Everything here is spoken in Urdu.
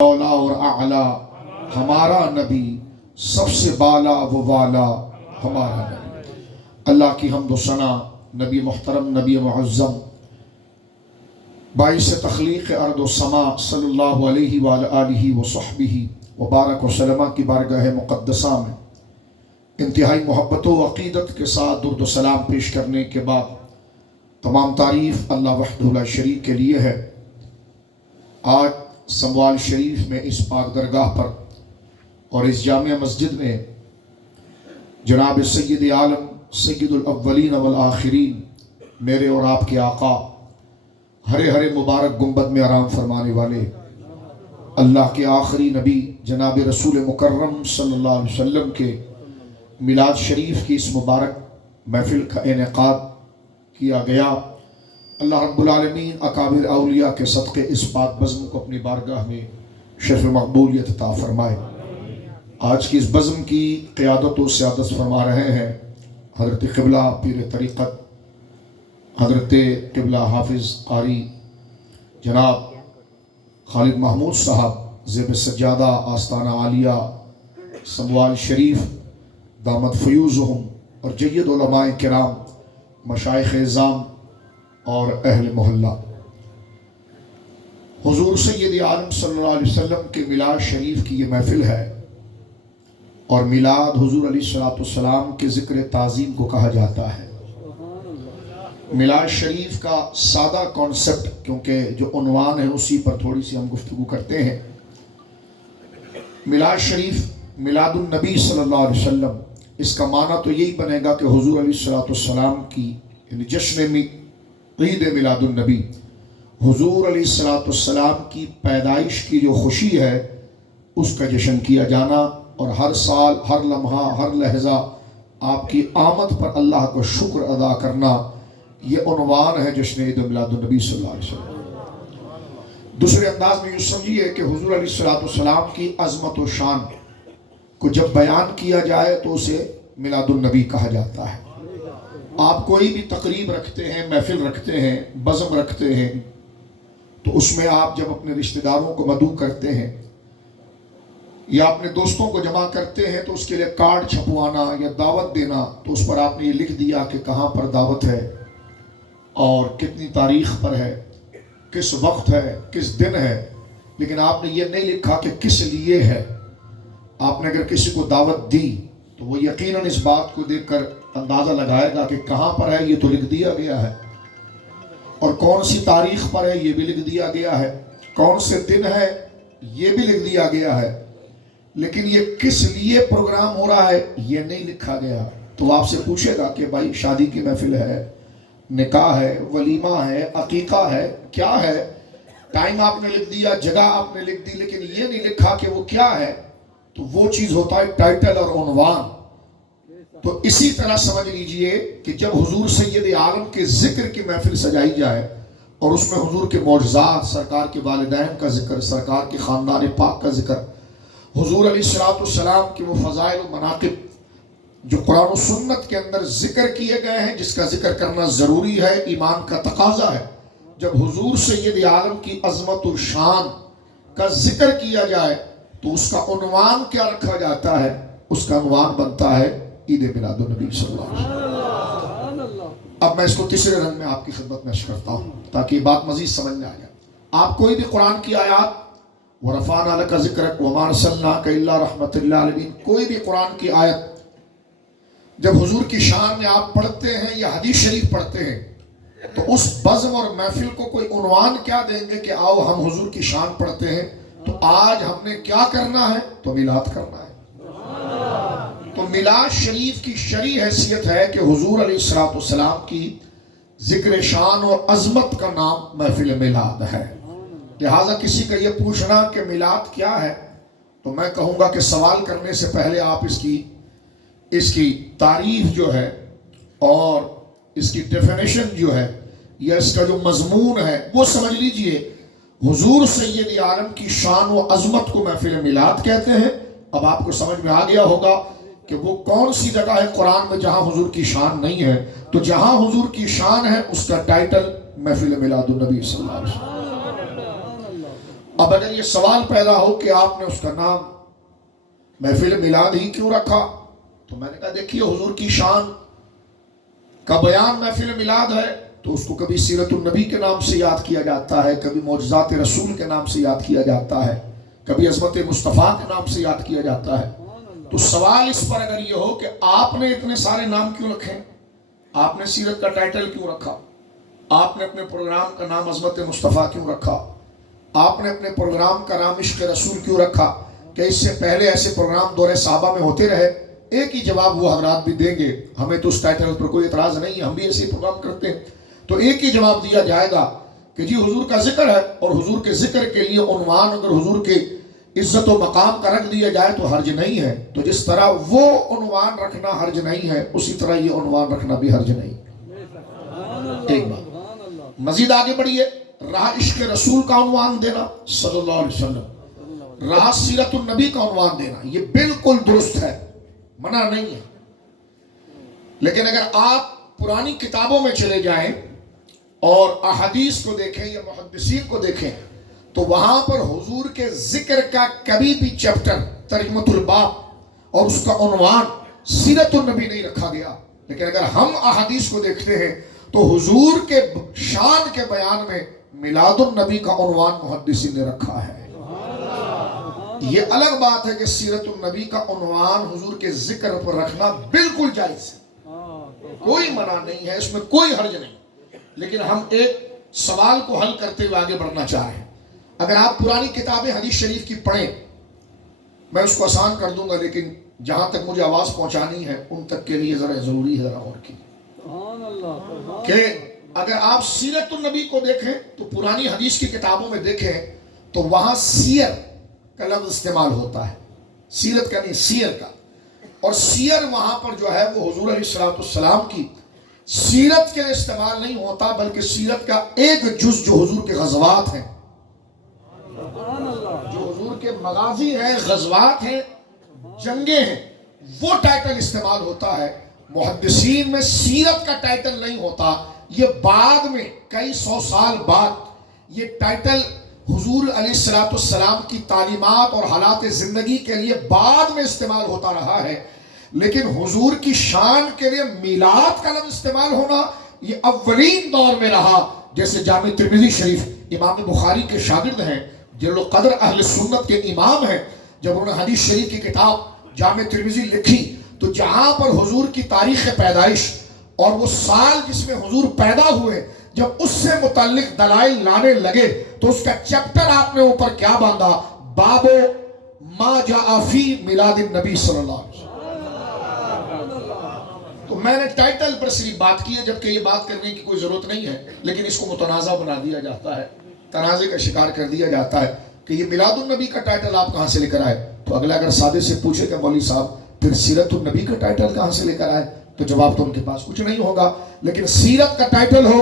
اولا اور اعلیٰ ہمارا نبی، سب سے بالا و والا ہمارا نبی۔ اللہ کی حمد و ثنا نبی محترم، نبی معظم، باعث تخلیق ارض و سما صلی اللہ علیہ وآلہ وصحبہ وبارک وسلم کی بارگاہ مقدسہ میں انتہائی محبت و عقیدت کے ساتھ درود و سلام پیش کرنے کے بعد، تمام تعریف اللہ وحدہ لا شریک کے لیے ہے۔ آج سنبھال شریف میں اس پاک درگاہ پر اور اس جامع مسجد میں جناب سید عالم سید الاولین والآخرین، میرے اور آپ کے آقا، ہرے ہرے مبارک گنبد میں آرام فرمانے والے اللہ کے آخری نبی جناب رسول مکرم صلی اللہ علیہ وسلم کے میلاد شریف کی اس مبارک محفل کا انعقاد کیا گیا۔ اللہ رب العالمین اکابر اولیاء کے صدقے اس پاک بزم کو اپنی بارگاہ میں شرف مقبولیت عطا فرمائے۔ آج کی اس بزم کی قیادت و سیادت فرما رہے ہیں حضرت قبلہ پیر طریقت، حضرت قبلہ حافظ قاری جناب خالد محمود صاحب، زیب سجادہ آستانہ عالیہ سنبھال شریف دامت فیوزہم، اور جید علماء کرام، مشائخ اعظام اور اہل محلہ۔ حضور سید عالم صلی اللہ علیہ وسلم کے میلاد شریف کی یہ محفل ہے، اور میلاد حضور علیہ السلام کے ذکر تعظیم کو کہا جاتا ہے۔ میلاد شریف کا سادہ کانسیپٹ، کیونکہ جو عنوان ہے اسی پر تھوڑی سی ہم گفتگو کرتے ہیں۔ میلاد شریف میلاد النبی صلی اللہ علیہ وسلم، اس کا معنی تو یہی بنے گا کہ حضور علیہ السلام کی یعنی جشن عید میلاد النبی، حضور علیہ السلام کی پیدائش کی جو خوشی ہے اس کا جشن کیا جانا، اور ہر سال، ہر لمحہ، ہر لحظہ آپ کی آمد پر اللہ کو شکر ادا کرنا، یہ عنوان ہے جشن عید میلاد النبی صلی اللہ علیہ وسلم۔ دوسرے انداز میں یوں سمجھیے کہ حضور علیہ السلام کی عظمت و شان کو جب بیان کیا جائے تو اسے میلاد النبی کہا جاتا ہے۔ آپ کوئی بھی تقریب رکھتے ہیں، محفل رکھتے ہیں، بزم رکھتے ہیں، تو اس میں آپ جب اپنے رشتہ داروں کو مدعو کرتے ہیں یا اپنے دوستوں کو جمع کرتے ہیں تو اس کے لیے کارڈ چھپوانا یا دعوت دینا، تو اس پر آپ نے یہ لکھ دیا کہ کہاں پر دعوت ہے اور کتنی تاریخ پر ہے، کس وقت ہے، کس دن ہے، لیکن آپ نے یہ نہیں لکھا کہ کس لیے ہے۔ آپ نے اگر کسی کو دعوت دی تو وہ یقیناً اس بات کو دیکھ کر اندازہ لگائے گا کہ کہاں پر ہے، یہ تو لکھ دیا گیا ہے، اور کون سی تاریخ پر ہے یہ بھی لکھ دیا گیا ہے، کون سے دن ہے یہ بھی لکھ دیا گیا ہے، لیکن یہ کس لیے پروگرام ہو رہا ہے یہ نہیں لکھا گیا۔ تو وہ آپ سے پوچھے گا کہ بھائی شادی کی محفل ہے، نکاح ہے، ولیمہ ہے، عقیقہ ہے، کیا ہے؟ ٹائم آپ نے لکھ دیا، جگہ آپ نے لکھ دی، لیکن یہ نہیں لکھا کہ وہ کیا ہے، تو وہ چیز ہوتا ہے ٹائٹل اور عنوان۔ تو اسی طرح سمجھ لیجئے کہ جب حضور سید عالم کے ذکر کی محفل سجائی جائے اور اس میں حضور کے معجزات، سرکار کے والدین کا ذکر، سرکار کے خاندان پاک کا ذکر، حضور علیہ السلام کی وہ فضائل و مناقب جو قرآن و سنت کے اندر ذکر کیے گئے ہیں، جس کا ذکر کرنا ضروری ہے، ایمان کا تقاضا ہے۔ جب حضور سید عالم کی عظمت و شان کا ذکر کیا جائے تو اس کا عنوان کیا رکھا جاتا ہے؟ اس کا عنوان بنتا ہے عید میلاد النبی صلی اللہ علیہ وسلم۔ اب میں اس کو تیسرے رنگ میں آپ کی خدمت میں کرتا ہوں تاکہ یہ بات مزید سمجھ میں آ جائے۔ آپ کوئی بھی قرآن کی آیات، وَرَفَعْنَا لَكَ ذِكْرَكَ وَمَا أَرْسَلْنَاكَ إِلَّا رَحْمَةً لِّلْعَالَمِينَ، کوئی بھی قرآن کی آیت جب حضور کی شان میں آپ پڑھتے ہیں یا حدیث شریف پڑھتے ہیں تو اس بزم اور محفل کو کوئی عنوان کیا دیں گے کہ آؤ ہم حضور کی شان پڑھتے ہیں، تو آج ہم نے کیا کرنا ہے؟ تو میلاد کرنا ہے۔ تو میلاد شریف کی شرعی حیثیت ہے کہ حضور علیہ السلام کی ذکر شان اور عظمت کا نام محفل میلاد ہے۔ لہٰذا کسی کا یہ پوچھنا کہ میلاد کیا ہے، تو میں کہوں گا کہ سوال کرنے سے پہلے آپ اس کی تعریف جو ہے اور اس کی ڈیفینیشن جو ہے یا اس کا جو مضمون ہے وہ سمجھ لیجئے۔ حضور سید عالم کی شان و عظمت کو محفل میلاد کہتے ہیں۔ اب آپ کو سمجھ میں آ گیا ہوگا کہ وہ کون سی جگہ ہے قرآن میں جہاں حضور کی شان نہیں ہے، تو جہاں حضور کی شان ہے اس کا ٹائٹل محفل میلاد النبی صلی اللہ علیہ وسلم۔ اب اگر یہ سوال پیدا ہو کہ آپ نے اس کا نام محفل میلاد ہی کیوں رکھا، تو میں نے کہا دیکھیے حضور کی شان کا بیان محفل میلاد ہے، تو اس کو کبھی سیرت النبی کے نام سے یاد کیا جاتا ہے، کبھی معجزات رسول کے نام سے یاد کیا جاتا ہے، کبھی عظمت مصطفیٰ کے نام سے یاد کیا جاتا ہے۔ تو سوال اس پر اگر یہ ہو کہ آپ نے اتنے سارے نام کیوں رکھے، آپ نے سیرت کا ٹائٹل کیوں رکھا، آپ نے اپنے پروگرام کا نام عظمت مصطفیٰ کیوں رکھا، آپ نے اپنے پروگرام کا نام عشق رسول کیوں رکھا، کہ اس سے پہلے ایسے پروگرام دور صحابہ میں ہوتے رہے؟ ایک ہی جواب وہ حضرات بھی دیں گے، ہمیں تو اس ٹائٹل پر کوئی اعتراض نہیں ہے، ہم بھی ایسے پروگرام کرتے ہیں۔ تو ایک ہی جواب دیا جائے گا کہ جی حضور کا ذکر ہے، اور حضور کے ذکر کے لیے عنوان اگر حضور کے عزت و مقام کا رکھ دیا جائے تو حرج نہیں ہے۔ تو جس طرح وہ عنوان رکھنا حرج نہیں ہے، اسی طرح یہ عنوان رکھنا بھی حرج نہیں۔ ایک بات مزید آگے بڑھیے، رہا عشق رسول کا عنوان دینا صلی اللہ علیہ وسلم، رہا سیرت النبی کا عنوان دینا، یہ بالکل درست ہے، منع نہیں ہے۔ لیکن اگر آپ پرانی کتابوں میں چلے جائیں اور احادیث کو دیکھیں یا محدثین کو دیکھیں، تو وہاں پر حضور کے ذکر کا کبھی بھی چیپٹر، ترجمۃ الباب اور اس کا عنوان سیرت النبی نہیں رکھا گیا۔ لیکن اگر ہم احادیث کو دیکھتے ہیں تو حضور کے شان کے بیان میں میلاد النبی کا عنوان محدثین نے رکھا ہے۔ یہ الگ بات ہے کہ سیرت النبی کا عنوان حضور کے ذکر پر رکھنا بالکل جائز ہے، کوئی منع نہیں ہے، اس میں کوئی حرج نہیں۔ لیکن ہم ایک سوال کو حل کرتے ہوئے آگے بڑھنا چاہ رہے ہیں۔ اگر آپ پرانی کتابیں حدیث شریف کی پڑھیں، میں اس کو آسان کر دوں گا، لیکن جہاں تک مجھے آواز پہنچانی ہے ان تک کے لیے ذرا ضروری ہے ذرا اور کی کہ اگر آپ سیرت النبی کو دیکھیں تو پرانی حدیث کی کتابوں میں دیکھیں تو وہاں سیر کا لفظ استعمال ہوتا ہے، سیرت کا نہیں، سیر کا۔ اور سیر وہاں پر جو ہے وہ حضور علیہ السلام کی سیرت کے لیے استعمال نہیں ہوتا، بلکہ سیرت کا ایک جز جو حضور کے غزوات ہیں، جو حضور کے مغازی ہیں، غزوات ہیں، جنگیں ہیں، وہ ٹائٹل استعمال ہوتا ہے۔ محدثین میں سیرت کا ٹائٹل نہیں ہوتا، یہ بعد میں کئی سو سال بعد یہ ٹائٹل حضور علیہ السلام کی تعلیمات اور حالات زندگی کے لیے بعد میں استعمال ہوتا رہا ہے۔ لیکن حضور کی شان کے لیے میلاد کا لفظ استعمال ہونا یہ اولین دور میں رہا۔ جیسے جامع ترمذی شریف امام بخاری کے شاگرد ہیں، جلیل القدر اہل سنت کے امام ہیں، جب انہوں نے حدیث شریف کی کتاب جامع ترمذی لکھی تو جہاں پر حضور کی تاریخ پیدائش اور وہ سال جس میں حضور پیدا ہوئے، جب اس سے متعلق دلائل لانے لگے تو اس کا چیپٹر آپ نے اوپر کیا باندھا، باب ما جاء فی میلاد النبی صلی اللہ علیہ وسلم۔ تو میں نے ٹائٹل پر صرف بات کی ہے، جبکہ یہ بات کرنے کی کوئی ضرورت نہیں ہے، لیکن اس کو متنازع بنا دیا جاتا ہے، تنازع کا شکار کر دیا جاتا ہے کہ یہ میلاد النبی کا ٹائٹل آپ کہاں سے لے کر آئے۔ تو اگلا اگر سادے سے پوچھے کہ مولوی صاحب پھر سیرت النبی کا ٹائٹل کہاں سے لے کر آئے، تو جواب تو ان کے پاس کچھ نہیں ہوگا۔ لیکن سیرت کا ٹائٹل ہو